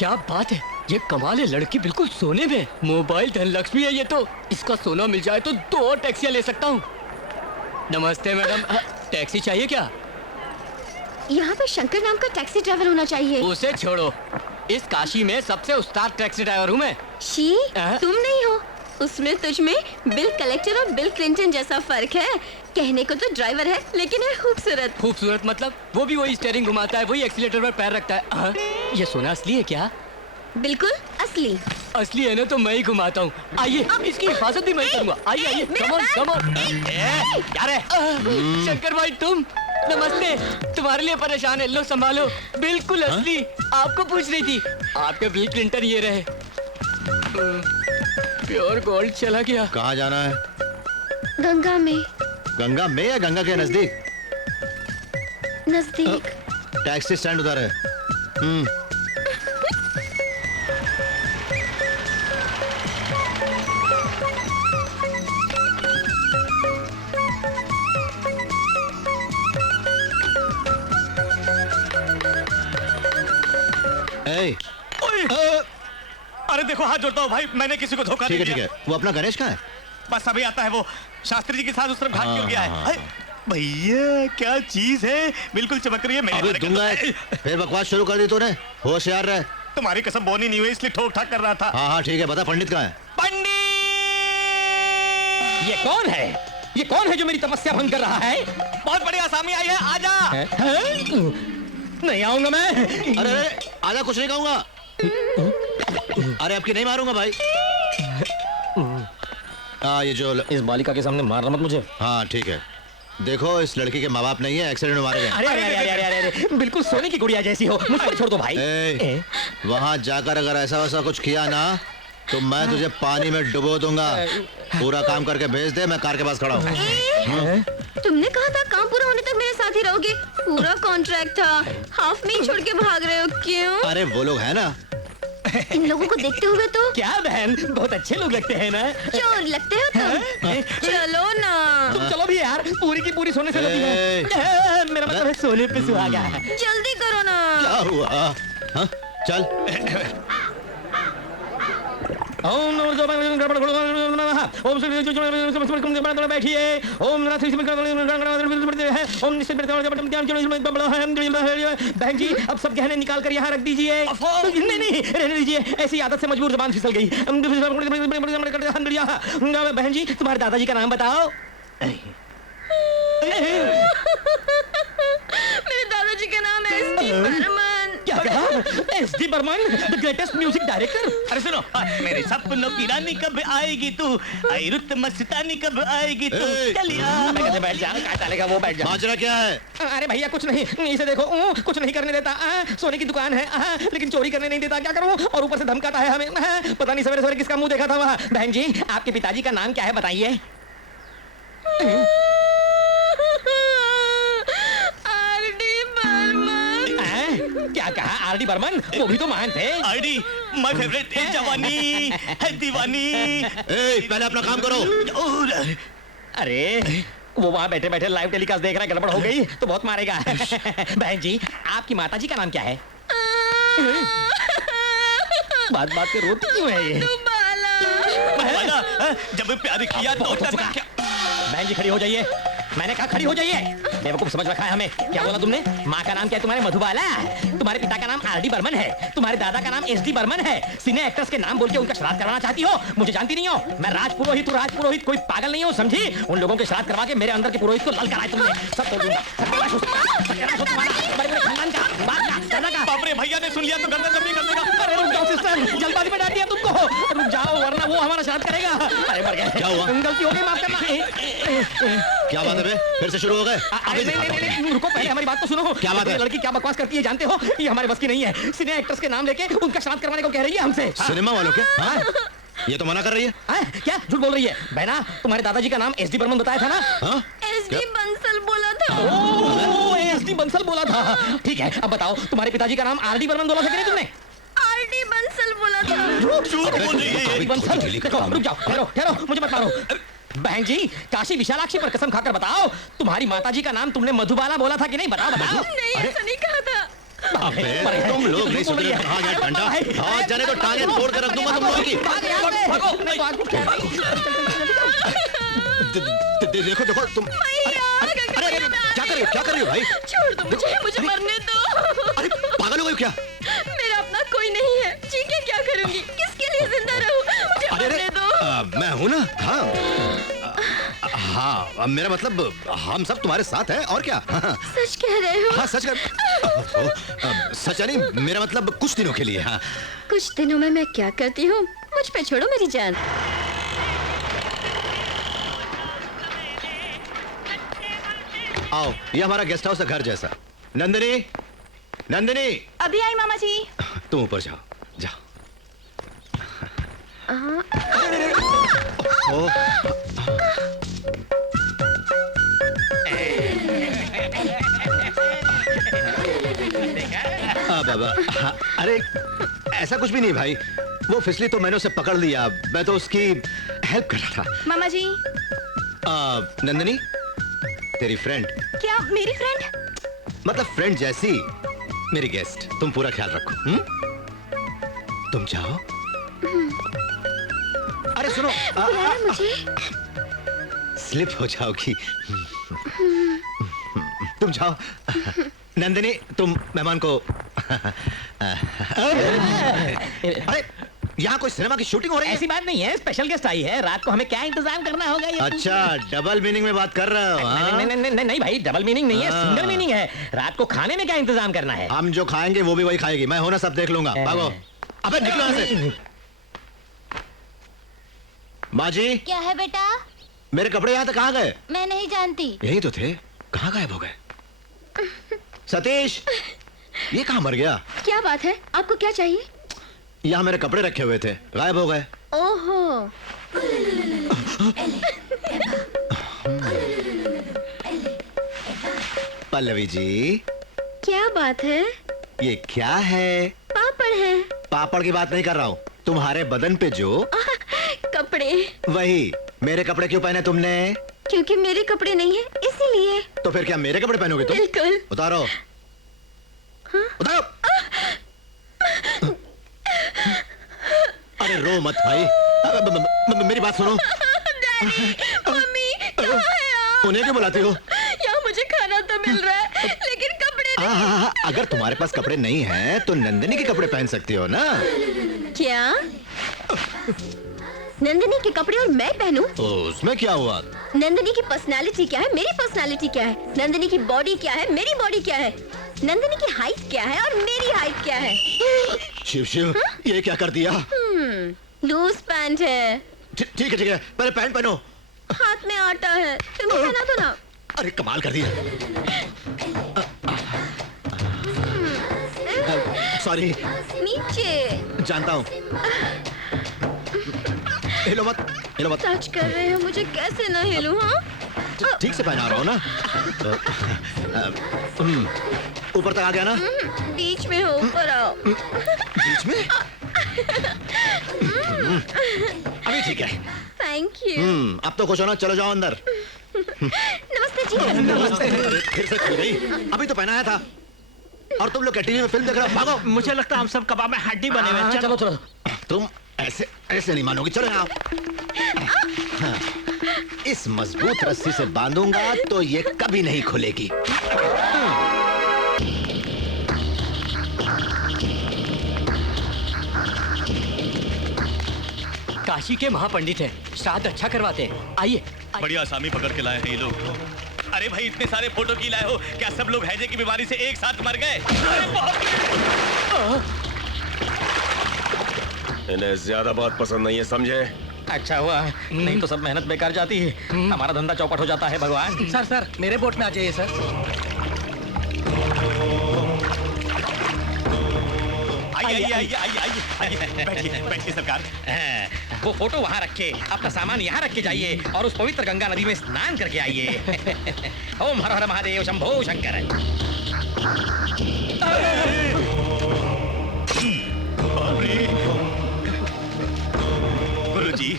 क्या बात है, ये कमाल है, लड़की बिल्कुल सोने में। मोबाइल धनलक्ष्मी है ये तो, इसका सोना मिल जाए तो 2 और टैक्सियां ले सकता हूँ। नमस्ते मैडम, टैक्सी चाहिए क्या? यहाँ पे शंकर नाम का टैक्सी ड्राइवर होना चाहिए। उसे छोड़ो, इस काशी में सबसे उस्ताद टैक्सी ड्राइवर हूँ मैं। शी, तुम नहीं हो, उसमें तुझ में बिल कलेक्टर और बिल क्लिंटन जैसा फर्क है। कहने को तो ड्राइवर है लेकिन है खूबसूरत। खूबसूरत मतलब? वो भी वही स्टीयरिंग घुमाता है, वही एक्सीलेटर पर पैर रखता है। ये सोना असली है क्या? बिल्कुल असली। असली है ना तो मैं ही घुमाता हूँ। आइए, इसकी हिफाजत भी मैं करूँगा। आइए आइए, कम ऑन कम ऑन। क्या रे? शंकर भाई तुम, नमस्ते। तुम्हारे लिए परेशान है, लो संभालो। बिल्कुल असली, आपको पूछ रही थी। आपके बिल क्लिंटन ये रहे। प्योर गोल्ड चला गया। कहाँ जाना है? गंगा में। गंगा में या गंगा के नजदीक? नजदीक। टैक्सी स्टैंड उधर है। अरे देखो, हाथ जोड़ता हूँ भाई, मैंने किसी को धोखा नहीं दिया। ठीक है। वो अपना गणेश कहाँ है? बस अभी आता है वो, शास्त्री जी के साथ उस तरफ घाट क्यों गया है? भैया क्या चीज है, बिल्कुल चमक रही है। अबे दूंगा, फिर बकवास शुरू कर दी तूने। होशियार रहे। तुम्हारी कसम बोनी नहीं हुई इसलिए ठोक ठाक कर रहा था। हाँ ठीक है, बता पंडित कहाँ है? पंडित! ये कौन है? ये कौन है जो मेरी तपस्या भंग कर रहा है? बहुत बड़ी आसामी आई है, आजा। नहीं आऊंगा मैं। अरे आजा, कुछ नहीं कहूंगा। अरे आपकी नहीं मारूंगा भाई। ये जो इस बालिका के सामने मारना मत मुझे। हाँ ठीक है। देखो इस लड़की के माँ बाप नहीं है, एक्सीडेंट में मारे गए। अरे अरे अरे अरे अरे अरे, बिल्कुल सोने की गुड़िया जैसी हो, मुझ पर छोड़ दो भाई। वहाँ जाकर अगर ऐसा वैसा कुछ किया ना तो मैं तुझे पानी में डुबो दूंगा। पूरा काम करके भेज दे, मैं कार के पास खड़ा हूँ। तुमने कहा था काम पूरा होने तक मेरे साथ ही रहोगे। पूरा कॉन्ट्रैक्ट था, हाफ में छोड़ के भाग रहे हो क्यों? अरे वो लोग है ना। इन लोगों को देखते हुए तो क्या बहन, बहुत अच्छे लोग लगते हैं ना। चोर लगते हो तुम। चलो ना। तुम चलो भी यार, पूरी की पूरी सोने से लगी है। मेरा मतलब है सोने पे सुहागा। जल्दी करो ना। क्या हुआ? हाँ? चल। ओम बैठिए। ओम बहन जी अब सब गहने निकाल कर यहाँ रख दीजिए। नहीं रहने दीजिए, ऐसी आदत से मजबूर जबान फिसल गई। बहन जी तुम्हारे दादाजी का नाम बताओ। मेरे दादाजी का नाम है एस.डी. बर्मन। क्या कहा? SD. Burman, the greatest music director. अरे सुनो, मेरे सपनों की रानी कब आएगी तू, आई रुत मस्तानी कब आएगी तू, चलिया। बैठ जा, क्या चलेगा वो, बैठ जा। माजरा क्या है? अरे भैया कुछ नहीं, इसे देखो, कुछ नहीं करने देता। सोने की दुकान है लेकिन चोरी करने नहीं देता, क्या करूं? और ऊपर से धमकाता है हमें। पता नहीं सवेरे सवेरे किसका मुंह देखा था वहाँ। बहन जी आपके पिताजी का नाम क्या है बताइए? क्या कहा? आर.डी. बर्मन? वो भी तो महान थे। आर.डी. माय फेवरेट, जवानी है दीवानी। पहले अपना काम करो। अरे वो वहाँ बैठे बैठे लाइव टेलीकास्ट देख रहा है, गड़बड़ हो गई तो बहुत मारेगा। बहन जी आपकी माताजी का नाम क्या है? बात बात पे रोती क्यों है ये? जब प्यार किया तो क्या? बहन जी खड़ी हो जाइए, मैंने कहा खड़ी हो जाइए। बेवकूफ समझ रखा है हमें। क्या बोला तुमने? माँ का नाम क्या है तुम्हारे? मधुबाला। तुम्हारे पिता का नाम आर.डी. बर्मन है, तुम्हारे दादा का नाम एस.डी. बर्मन है। सिने एक्टर्स के नाम बोल के उनका श्राद्ध करवाना चाहती हो? मुझे जानती नहीं हो, मैं राजपुरोहित हूँ, राजपुरोहित। कोई पागल नहीं हो समझी? उन लोगों के श्राद्ध करवा के मेरे अंदर के पुरोहित को लल कराए तुमने। सब तोड़ दूंगा। बाप रे, भैया ने सुन लिया तो गर्दन जमीन कर देगा। अरे रुक जाओ सिस्टर, जल्दबाजी में डाल दिया तुमको। रुक जाओ वरना वो हमारा श्राद्ध करेगा। अरे मर गया। क्या हुआ? गलती हो गई, माफ करना। क्या बात है बे? फिर से शुरू हो गए? नहीं, रुको पहले हमारी बात तो सुनो। क्या बात है? लड़की क्या बकवास करती है जानते हो? ये हमारे बस की नहीं है। सिने एक्टर्स के नाम लेके उनका श्राद्ध करवाने को कह रही है हमसे। सिनेमा वालों के? ये तो मना कर रही है। क्या झूठ बोल रही है? बहना तुम्हारे दादाजी का नाम एस.डी. बर्मन बताया था ना? एस.डी. बंसल बोला था। एस.डी. बंसल बोला था। ठीक है अब बताओ तुम्हारे पिताजी का नाम आर.डी. बर्मन बोला था कि नहीं तुमने? आर.डी. बंसल बोला था। रुक जाओ, ठहरो, मुझे मत मारो। बहन जी काशी विशालाक्षी पर कसम खाकर बताओ तुम्हारी माताजी का नाम तुमने मधुबाला बोला था कि नहीं? बताओ बताओ। नहीं ऐसा नहीं कहा था। अबे तुम लोग नहीं सुन रहे, कहाँ गया डंडा? हाँ जाने तो टांगे तोड़ कर रख दूंगा तुम लोगों की। देखो देखो तुम, अरे क्या कर रही हो भाई? छोड़ दो मुझे मरने दो। अरे पागल हो गई क्या? मेरा अपना कोई नहीं है, जी के क्या करूंगी, किसके लिए जिंदा रहूं, मुझे मरने दो। मैं हूँ ना। हाँ मेरा मतलब हम सब तुम्हारे साथ हैं और क्या। सच कह रहे हो? हाँ सच कर, सच नहीं, मेरा मतलब कुछ दिनों के लिए। हाँ कुछ दिनों में मैं क्या करती हूँ, मुझ पे छोड़ो मेरी जान। आओ, ये हमारा गेस्ट हाउस है, घर जैसा। नंदिनी, नंदिनी अभी आई मामा जी। तुम ऊपर जाओ, जाओ। ओ, बाबा, हाँ, अरे ऐसा कुछ भी नहीं भाई, वो फिसली तो मैंने उसे पकड़ लिया, मैं तो उसकी हेल्प कर रहा था। मामा जी। नंदिनी, तेरी फ्रेंड। क्या मेरी फ्रेंड? मतलब फ्रेंड जैसी मेरी गेस्ट, तुम पूरा ख्याल रखो। तुम जाओ। अरे सुनो, मुझे स्लिप हो जाओगी। तुम जाओ। नंदिनी, तुम मेहमान को अरे यहाँ कोई सिनेमा की शूटिंग हो रही है? ऐसी बात नहीं है, स्पेशल गेस्ट आई है, रात को हमें क्या इंतजाम करना होगा ये। अच्छा, डबल मीनिंग में बात कर रहे हो? हाँ? नहीं भाई, डबल मीनिंग नहीं है, सिंगल मीनिंग है। रात को खाने में क्या इंतजाम करना है? हम जो खाएंगे वो भी वही खाएगी, मैं होना सब देख लूंगा। भागो, अबे निकलो यहाँ से। माँ जी। क्या है बेटा? मेरे कपड़े यहाँ तक कहाँ गए? मैं नहीं जानती। यही तो थे, कहाँ गायब हो गए? सतीश, ये कहाँ मर गया? क्या बात है, आपको क्या चाहिए? यहाँ मेरे कपड़े रखे हुए थे, गायब हो गए। ओहो। पल्लवी जी, क्या बात है? ये क्या है? पापड़ है। पापड़ की बात नहीं कर रहा हूँ, तुम्हारे बदन पे जो कपड़े। वही। मेरे कपड़े क्यों पहने तुमने? क्योंकि मेरे कपड़े नहीं है, इसीलिए। तो फिर क्या मेरे कपड़े पहनोगे तुम? बिल्कुल। उतारो। हाँ? उतारो। अरे रो मत भाई, मेरी बात सुनो। डैडी, मम्मी, कहाँ है आप? उन्हें क्यों बुलाती हो? यहाँ मुझे खाना तो मिल रहा है, लेकिन कपड़े नहीं। अगर तुम्हारे पास कपड़े नहीं हैं, तो नंदिनी के कपड़े पहन सकती हो ना? क्या? नंदिनी के कपड़े और मैं पहनूं? उसमें क्या हुआ? नंदिनी की पर्सनालिटी क्या है, मेरी पर्सनालिटी क्या है? नंदिनी की बॉडी क्या है, मेरी बॉडी क्या है? नंदिनी की हाइट क्या है और मेरी हाइट क्या है? शिव शिव, ये क्या कर दिया? लूज पैंट है। ठीक है, पहले पैंट पहनो। हाथ में आटा है, तुम पहना दो ना। अरे कमाल कर दिया। सॉरी। नीचे। जानता हूँ। हिलो मत, हिलो मत। टच कर रहे हो मुझे, कैसे ना हिलूं? हाँ, ठीक से पहना रहा हूँ ना? ऊपर तक आ गया ना? बीच में हो, ऊपर आओ। बीच में? अभी ठीक है। Thank you. अब तो खुश हो ना? चलो जाओ अंदर। नमस्ते जी। नमस्ते। अरे फिर से खुल गई, अभी तो पहनाया था। और तुम लोग क्या टीवी में फिल्म देख रहे हो? भागो। मुझे लगता है हम सब कबाब में हड्डी बने हुए हैं। चलो चलो। तुम ऐसे ऐसे नहीं मानोगी, चलो यहाँ। हाँ, इस मजबूत रस्सी से बांधूंगा तो ये कभी नहीं खुलेगी। काशी के महापंडित हैं, श्राद्ध अच्छा करवाते हैं। आइए। बढ़िया आसामी पकड़ के लाए हैं ये लोग। अरे भाई, इतने सारे फोटो की लाए हो, क्या सब लोग हैजे की बीमारी से एक साथ मर गए? इन्हें ज्यादा बात पसंद नहीं है, समझे? अच्छा हुआ, नहीं तो सब मेहनत बेकार जाती है, हमारा धंधा चौपट हो जाता है। भगवान। सर मेरे बोट में आ जाइए सर। आइए, बैठिए सरकार। वो फोटो वहाँ रखे, अपना सामान यहाँ रख के जाइए और उस पवित्र गंगा नदी में स्नान करके आइए। ओम हर हर महादेव शंभो शंकर। गुरुजी,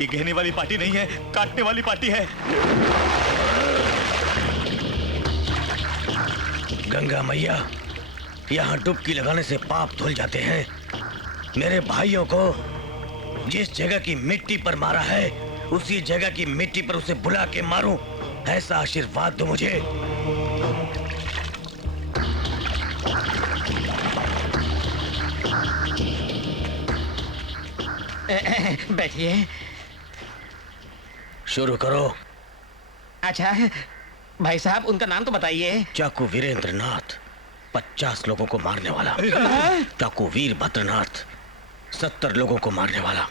ये कहने वाली पार्टी नहीं है, काटने वाली पार्टी है। गंगा मैया, यहाँ डुबकी लगाने से पाप धुल जाते हैं। मेरे भाइयों को जिस जगह की मिट्टी पर मारा है उसी जगह की मिट्टी पर उसे बुला के मारूं, ऐसा आशीर्वाद दो मुझे। बैठिए। शुरू करो। अच्छा भाई साहब, उनका नाम तो बताइए। चाकू वीरेंद्र नाथ, 50 लोगों को मारने वाला। चाकू वीर भद्रनाथ, 70 लोगों को मारने वाला।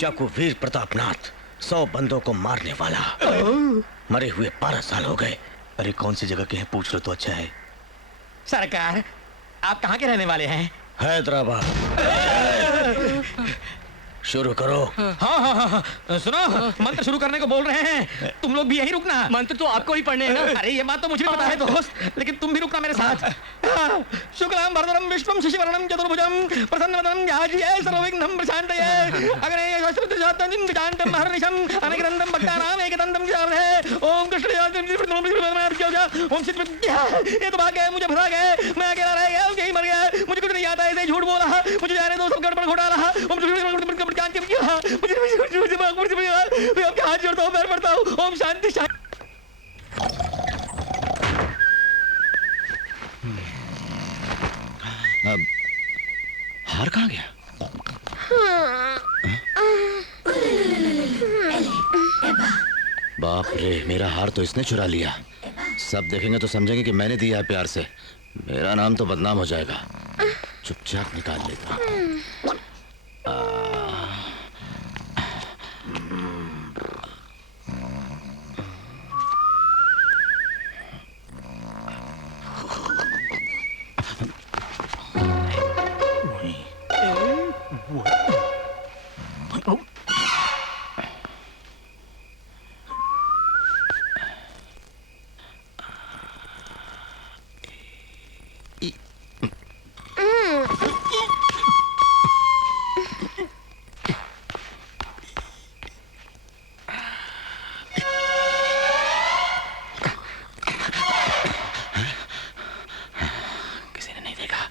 चाकू वीर प्रतापनाथ, 100 बंदों को मारने वाला। मरे हुए 12 साल हो गए। अरे कौन सी जगह के हैं पूछ लो तो अच्छा है। सरकार, आप कहाँ के रहने वाले हैं? हैदराबाद। शुरू करो। हाँ हाँ हाँ हाँ, सुनो, मंत्र शुरू करने को बोल रहे हैं, तुम लोग भी यही रुकना। मंत्र तो आपको ही पढ़ने हैं ना। अरे ये बात तो मुझे भी पता है दोस्त, लेकिन तुम भी रुकना मेरे साथ। शुक्लाम भरतरम विष्णुम शशिवर्णम चतुर्भुजं प्रसन्नवदनं ध्यायेत् सर्वविघ्नं प्रशान्तये अग्नेय शास्त्रजातं विजान्तं महर्निशं अनेकदन्तं भक्तानां एकदन्तं गिरावहे। ओम कृष्ण ओम सिद्धिविद्या। ये तो भाग गए, मुझे फंसा गए, मैं अकेला रह गया, यही मर गया। मुझे कुछ नहीं आता, ऐसे झूठ बोला, मुझे जाने दो, सब गड़बड़ घोटाला। जान के किया मुझे आपके हाथ जोड़ता हूँ, पैर पड़ता हूँ। ओम शांति शांति। अब हार कहाँ गया? बाप रे, मेरा हार तो इसने चुरा लिया। सब देखेंगे तो समझेंगे कि मैंने दिया है प्यार से। मेरा नाम तो बदनाम हो जाएगा। चुपचाप निकाल लेता हूँ। किसी ने नहीं देखा।